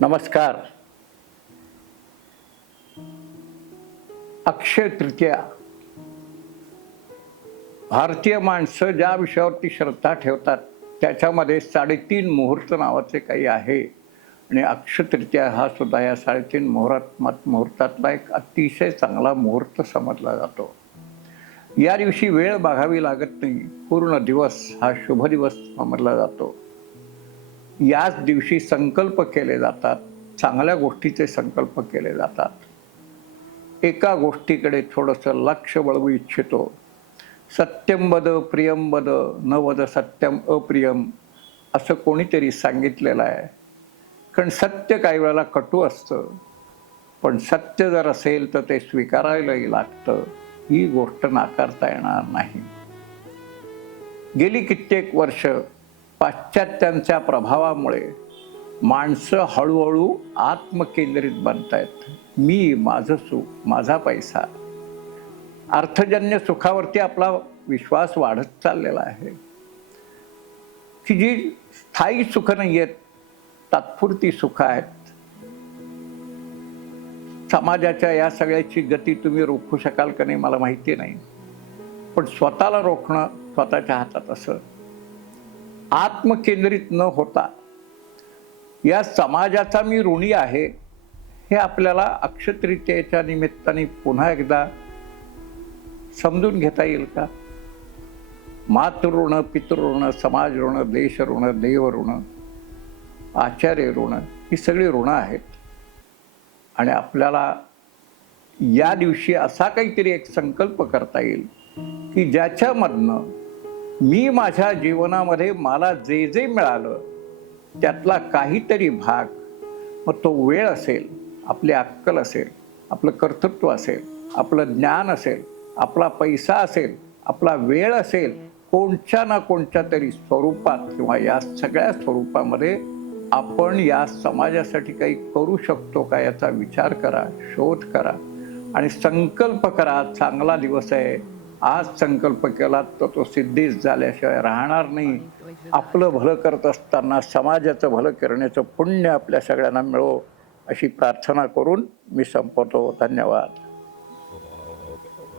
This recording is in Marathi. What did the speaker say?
नमस्कार. अक्षय तृतीया. भारतीय माणसं ज्या विषयावरती श्रद्धा ठेवतात त्याच्यामध्ये 3.5 मुहूर्त नावाचे काही आहे आणि अक्षय तृतीया हा सुद्धा या 3.5 मुहूर्तातला एक अतिशय चांगला मुहूर्त समजला जातो. या दिवशी वेळ बघावी लागत नाही, पूर्ण दिवस हा शुभ दिवस समजला जातो. याच दिवशी संकल्प केले जातात, चांगल्या गोष्टीचे संकल्प केले जातात. एका गोष्टीकडे थोडंसं लक्ष वळवू इच्छितो. सत्यम वद प्रियम वद न वद सत्यम अप्रियम असं कोणीतरी सांगितलेलं आहे. कारण सत्य काही वेळेला कटू असतं, पण सत्य जर असेल तर ते स्वीकारायलाही लागतं. ही गोष्ट नाकारता येणार नाही. गेली कित्येक वर्ष पाश्चात्यांच्या प्रभावामुळे माणसं हळूहळू आत्मकेंद्रित बनतायत. मी, माझं सुख, माझा पैसा, अर्थजन्य सुखावरती आपला विश्वास वाढत चाललेला आहे की जी स्थायी सुख नाही आहेत, तात्पुरती सुख आहेत. समाजाच्या या सगळ्याची गती तुम्ही रोखू शकाल का नाही मला माहिती नाही, पण स्वतःला रोखणं स्वतःच्या हातात असं. आत्मकेंद्रित न होता या समाजाचा मी ऋणी आहे हे आपल्याला अक्षय तृतीयेच्या निमित्ताने पुन्हा एकदा समजून घेता येईल का? मातृ ऋण, पितृ ऋण, समाज ऋण, देश ऋण, देव ऋण, आचार्य ऋण, ही सगळी ऋणं आहेत. आणि आपल्याला या दिवशी असा काहीतरी एक संकल्प करता येईल की ज्याच्यामधनं मी माझ्या जीवनामध्ये मला जे जे मिळालं त्यातला काहीतरी भाग, मग तो वेळ असेल, आपली अक्कल असेल, आपलं कर्तृत्व असेल, आपलं ज्ञान असेल, आपला पैसा असेल, आपला वेळ असेल, कोणत्या ना कोणत्या तरी स्वरूपात किंवा या सगळ्या स्वरूपामध्ये आपण या समाजासाठी काही करू शकतो का याचा विचार करा, शोध करा आणि संकल्प करा. चांगला दिवस आहे, आज संकल्प केला तर तो सिद्धीच झाल्याशिवाय राहणार नाही. आपलं भलं करत असताना समाजाचं भलं करण्याचं पुण्य आपल्या सगळ्यांना मिळो अशी प्रार्थना करून मी संपवतो. धन्यवाद.